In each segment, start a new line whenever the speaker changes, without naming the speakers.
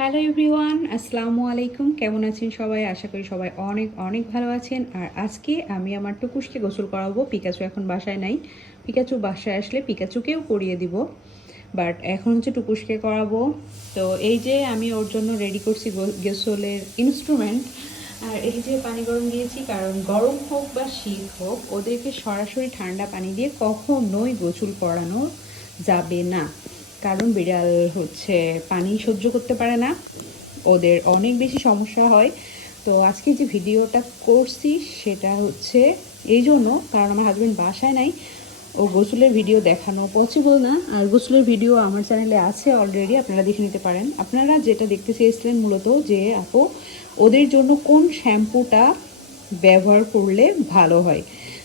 Hello everyone আসসালামু আলাইকুম। কেমন আছেন সবাই? আশা করি সবাই অনেক অনেক ভালো আছেন। আর আজকে আমি আমার টুকুসকে গোসল করাবো। পিকাচু এখন বাসায় নাই। পিকাচু বাসায় আসলে পিকাচুকেও করিয়ে দিব। বাট এখন হচ্ছে টুকুসকে করাবো। তো এই যে আমি ওর জন্য রেডি করছি গোসলের ইনস্ট্রুমেন্ট আর এই যে পানি গরম দিয়েছি, কারণ গরম হোক বা শীত হোক, ওদেরকে সরাসরি ঠান্ডা পানি দিয়ে কখনোই গোসল করানো যাবে না। কারণ বিড়াল হচ্ছে পানি সহ্য করতে পারে না। ওদের অনেক বেশি সমস্যা হয়। তো আজকে যে ভিডিওটা করছি সেটা হচ্ছে এই জন্য, কারণ আমার হাজব্যান্ড বাসায় নাই। ও গোসলের ভিডিও দেখানো পসিবল না। আর গোসলের ভিডিও আমার চ্যানেলে আছে অলরেডি আপনারা দেখে নিতে পারেন। আপনারা যেটা দেখতে চেয়েছিলেন মূলত যে, আপু, ওদের জন্য কোন শ্যাম্পুটা ব্যবহার করলে ভালো হয়?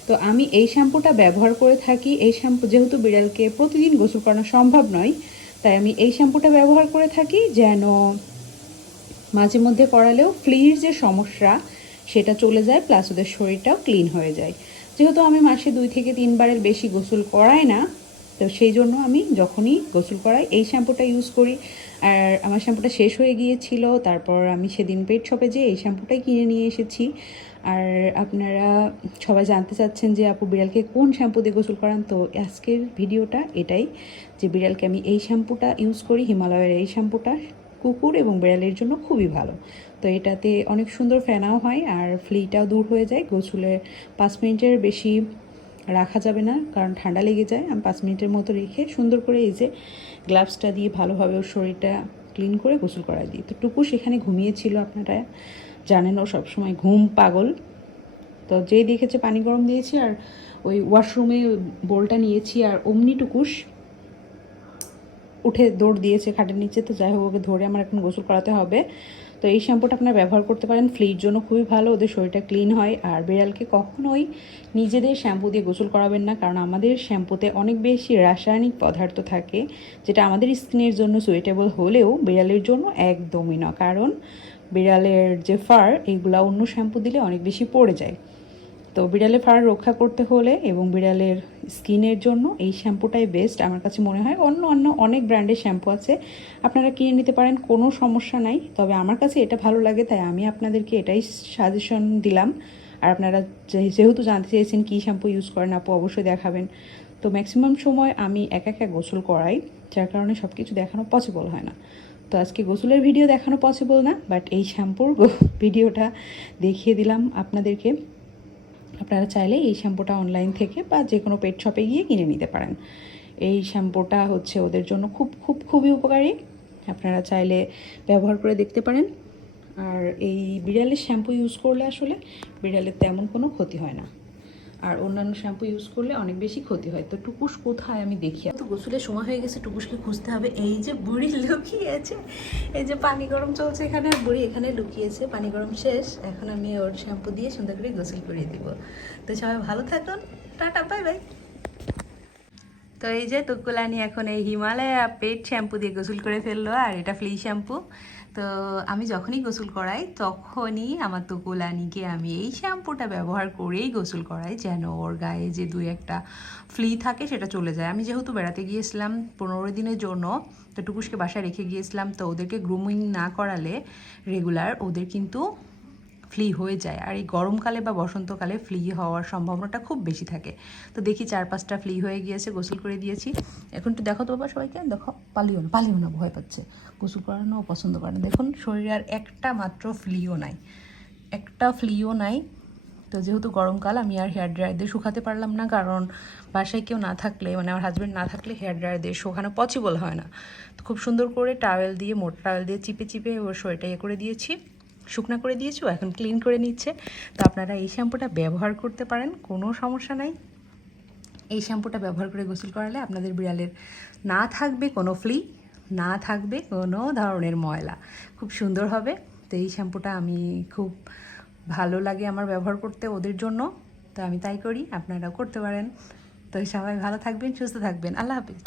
তো আমি এই শ্যাম্পুটা ব্যবহার করে থাকি। এই শ্যাম্পু যেহেতু বিড়ালকে প্রতিদিন গোসল করানো সম্ভব নয়, তাই আমি এই শ্যাম্পুটা ব্যবহার করে থাকি যেন মাঝে মধ্যে করালেও ফ্লির যে সমস্যা, সেটা চলে যায়, প্লাস ওদের শরীরটাও ক্লিন হয়ে যায়। যেহেতু আমি মাসে দুই থেকে তিনবারের বেশি গোসল করাই না, তো সেই জন্য আমি যখনই গোসল করাই, এই শ্যাম্পুটা ইউজ করি। আর আমার শ্যাম্পুটা শেষ হয়ে গিয়েছিল, তারপর আমি সেদিন পেট শপে যেয়ে এই শ্যাম্পুটাই কিনে নিয়ে এসেছি। আর আপনারা সবাই জানতে চাচ্ছেন যে আপু বিড়ালকে কোন শ্যাম্পু দিয়ে গোসল করান, তো আজকের ভিডিওটা এটাই যে বিড়ালকে আমি এই শ্যাম্পুটা ইউজ করি, হিমালয়ের এই শ্যাম্পুটা। কুকুর এবং বিড়ালের জন্য খুবই ভালো। তো এটাতে অনেক সুন্দর ফেনাও হয় আর ফ্লিটাও দূর হয়ে যায়, গোসলে পাঁচ মিনিটের বেশি রাখা যাবে না কারণ ঠান্ডা লেগে যায়। আমি পাঁচ মিনিটের মতো রেখে সুন্দর করে এই যে গ্লাভসটা দিয়ে ভালোভাবে ওর শরীরটা ক্লিন করে গোসল করা দিই। তো টুকু সেখানে ঘুমিয়েছিল আপনারা। জানেন ও সবসময় ঘুম পাগল। তো যেই দেখেছে পানি গরম দিয়েছি আর ওই ওয়াশরুমে বোলটা নিয়েছি আর অমনি টুকুস উঠে দৌড় দিয়েছে খাটের নিচে। তো যাই হোক, ওকে ধরে আমার এখন গোসল করাতে হবে। তো এই শ্যাম্পুটা আপনারা ব্যবহার করতে পারেন ফ্লির জন্য খুবই ভালো, ওদের শরীরটা ক্লিন হয়। আর বিড়ালকে কখনোই নিজেদের শ্যাম্পু দিয়ে গোসল করাবেন না, কারণ আমাদের শ্যাম্পুতে অনেক বেশি রাসায়নিক পদার্থ থাকে, যেটা আমাদের স্কিনের জন্য সুইটেবল হলেও বিড়ালের জন্য একদমই না। কারণ বিড়ালের যে ফার, এগুলা অন্য শ্যাম্পু দিলে অনেক বেশি পড়ে যায়। তো বিড়ালের ফার রক্ষা করতে হলে এবং বিড়ালের স্কিনের জন্য এই শ্যাম্পুটাই বেস্ট আমার কাছে মনে হয়। অন্য অন্য অনেক ব্র্যান্ডের শ্যাম্পু আছে। আপনারা কিনে নিতে পারেন, কোনো সমস্যা নাই। তবে আমার কাছে এটা ভালো লাগে, তাই আমি আপনাদেরকে এটাই সাজেশন দিলাম। আর আপনারা যেহেতু জানতে চেয়েছেন কী শ্যাম্পু ইউজ করেন, আপু অবশ্যই দেখাবেন। তো ম্যাক্সিমাম সময় আমি একা একা গোসল করাই, যার কারণে সব কিছু দেখানো পসিবল হয় না। তো আজকে গোসলের ভিডিও দেখানো পসিবল না বাট এই শ্যাম্পুর ভিডিওটা দেখিয়ে দিলাম আপনাদেরকে। আপনারা চাইলে এই শ্যাম্পুটা অনলাইন থেকে বা যে কোনো পেট শপে গিয়ে কিনে নিতে পারেন। এই শ্যাম্পুটা হচ্ছে ওদের জন্য খুব খুব, খুবই উপকারী। আপনারা চাইলে ব্যবহার করে দেখতে পারেন। আর এই বিড়ালের শ্যাম্পু ইউজ করলে আসলে বিড়ালের তেমন কোনো ক্ষতি হয় না। আর অন্যান্য শ্যাম্পু ইউজ করলে অনেক বেশি ক্ষতি হয়। তো টুকুস কোথায় আমি দেখি? তো গোসলের সময় হয়ে গেছে, টুকুসকে খুঁজতে হবে। এই যে বুড়ি লুকিয়েছে, এই যে পানি গরম চলছে এখানে, আর বুড়ি এখানে লুকিয়েছে। পানি গরম শেষ, এখন আমি ওর শ্যাম্পু দিয়ে সুন্দর করে গোসল করিয়ে দিব। তো সবাই ভালো থাকুন। টাটা বাই বাই তো এই যে তুকুলানি এখন এই হিমালয়া পেট শ্যাম্পু দিয়ে গোসল করে ফেলল, আর এটা ফ্লি শ্যাম্পু তো আমি যখনই গোসল করাই, তখনই আমার তুকুলানিকে আমি এই শ্যাম্পুটা ব্যবহার করেই গোসল করাই, যেন ওর গায়ে যে দুই একটা ফ্লি থাকে সেটা চলে যায়। আমি যেহেতু বেড়াতে গিয়েছিলাম পনেরো দিনের জন্য, তো টুকুসকে বাসায় রেখে গিয়েছিলাম, তো ওদেরকে গ্রুমিং না করালে রেগুলার ওদের কিন্তু ফ্লি হয়ে যায় আর এই গরমকালে বা বসন্তকালে ফ্লি হওয়ার সম্ভাবনাটা খুব বেশি থাকে। তো দেখি চার পাঁচটা ফ্লি হয়ে গিয়েছে, গোসল করে দিয়েছি। এখন একটু দেখো তো বাবা সবাইকে, দেখো, পালিও না পালিও না, ভয় পাচ্ছে। গোসল করানো পছন্দ করে না। দেখুন, শরীরে আর একটা মাত্র ফ্লিও নাই। একটা ফ্লিও নাই। তো যেহেতু গরমকাল, আমি আর হেয়ার ড্রায়ার দিয়ে শুকাতে পারলাম না, কারণ বাসায় কেউ না থাকলে মানে আমার হাজব্যান্ড না থাকলে হেয়ার ড্রায়ার দিয়ে শুকানো পসিবল হয় না। তো খুব সুন্দর করে টাওয়েল দিয়ে, মোট টাওয়েল দিয়ে চিপে চিপে ওর শরীরটা ইয়ে করে দিয়েছি। শুকনো করে দিয়েছি, এখন ক্লিন করে নিচ্ছে। তো আপনারা এই শ্যাম্পুটা ব্যবহার করতে পারেন, কোনো সমস্যা নাই। এই শ্যাম্পুটা ব্যবহার করে গোসল করালে আপনাদের বিড়ালের না থাকবে কোনো ফ্লি না থাকবে কোনো ধরনের ময়লা। খুব সুন্দর হবে। তো এই শ্যাম্পুটা আমি খুব ভালো লাগে আমার ব্যবহার করতে ওদের জন্য। তো আমি তাই করি, আপনারাও করতে পারেন। তো সবাই ভালো থাকবেন, সুস্থ থাকবেন। আল্লাহ হাফিজ।